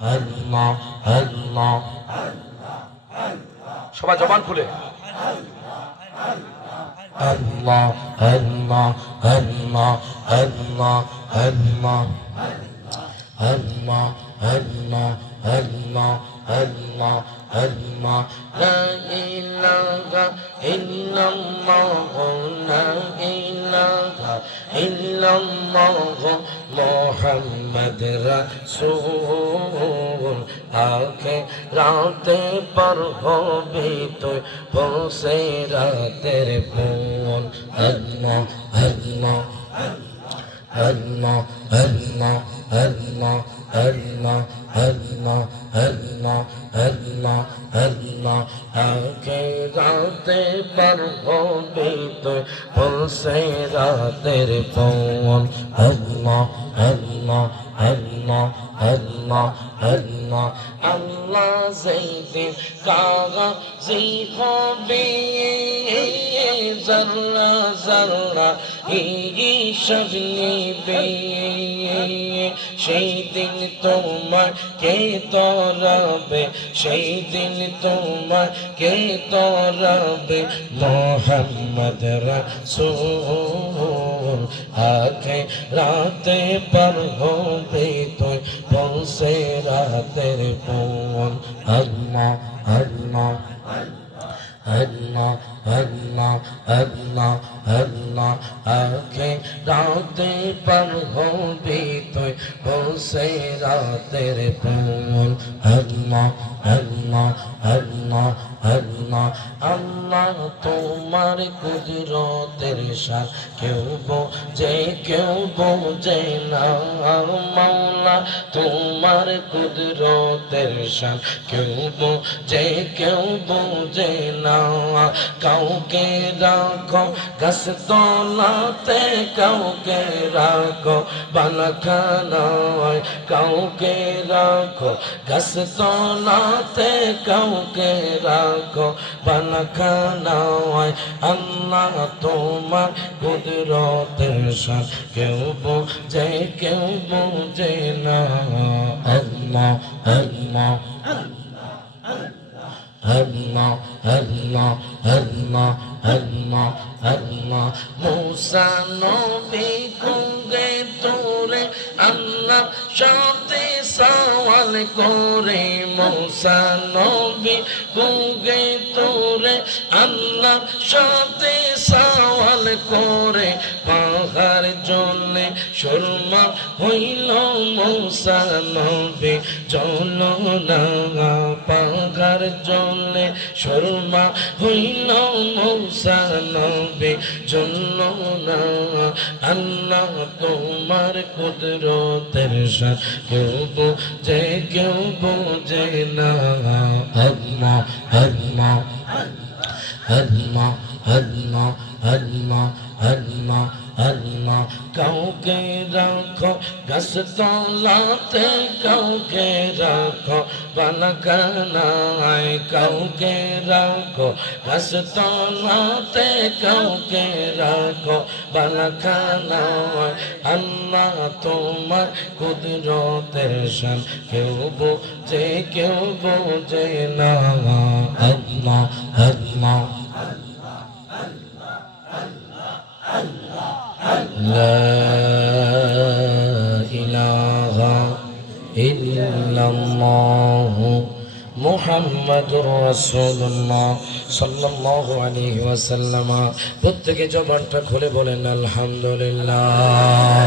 আল্লাহ আল্লাহ সবাই জবান খুলে আল্লাহ আল্লাহ আল্লাহ আল্লাহ আল্লাহ আল্লাহ আল্লাহ আল্লাহ আল্লাহ আল্লাহ লা ইলাহা ইল্লাল্লাহ লা ইলাহা ইল্লাল্লাহ মুহাম্মদ রাসূল আখে রাতে পর হবে তো পৌঁছে রাতের ফুল আল্লাহ আল্লাহ আল্লাহ আল্লাহ আল্লাহ আল্লাহ আল্লাহ আল্লাহ আল্লাহ আল্লাহ আগে রাতে পর হবে তো পৌঁছে রাতের ফুল আল্লাহ আল্লাহ আল্লাহ আল্লাহ আল্লাহ আল্লাহ যেদিন কাগজি হবে জল্লা জল্লা হিসাব নিবে সেই দিন তোমার কে তরাবে সেই দিন তোমার কে তরাবে মুহাম্মদ রাসূল আগে রাতে পর হবে তো পৌঁছে রাতের ফুল আল্লাহ আল্লাহ আল্লাহ আল্লাহ আল্লাহ আল্লাহ আগে রাতে পর হবে তো পৌঁছে রাতের ফুল আল্লাহ আল্লাহ আল্লাহ আল্লাহ আল্লাহ তোমার কুদরতের শান কেউ বোঝে না মাওলা তোমার কুদরতের শান কেউ বোঝে না কাউকে রাখো গাছ তলাতে কাউকে রাখো বালাখানায় কাউকে রাখো গাছ তলাতে কাউকে রাখো বালাখানায় আল্লাহ তোমার কুদরতের শান কেউ বোঝে না আল্লাহ আল্লাহ আল্লাহ আল্লাহ আল্লাহ আল্লাহ আল্লাহ মুসা নবী কুঙ্গে তোরে আল্লাহ সাথে সওয়াল করে মুসা নবী কুঙ্গে তোরে আল্লাহ সাথে সওয়াল করে পাহাড় জলে সুরমা হইল মুসা নবী জল না পাহাড় জলে সুরমা হইল মুসা নবী জল না আল্লাহ তোমার কুদরতের শান কেউ বোঝে না আল্লাহ আল্লাহ আল্লাহ আল্লাহ আল্লাহ আল্লাহ আল্লাহ কাউকে রাখো গাছ তলাতে কাউকে রাখো বালাখানায় কাউকে রাখো গাছ তলাতে কাউকে রাখো বালাখানায় আল্লাহ তোমার কুদরতের শান কেউ বোঝে না আল্লাহ আল্লাহ لا إله إلا الله محمد رسول الله صلى الله عليه وسلم প্রত্যেকে জবানটা খুলে বলেন আলহামদুলিল্লাহ।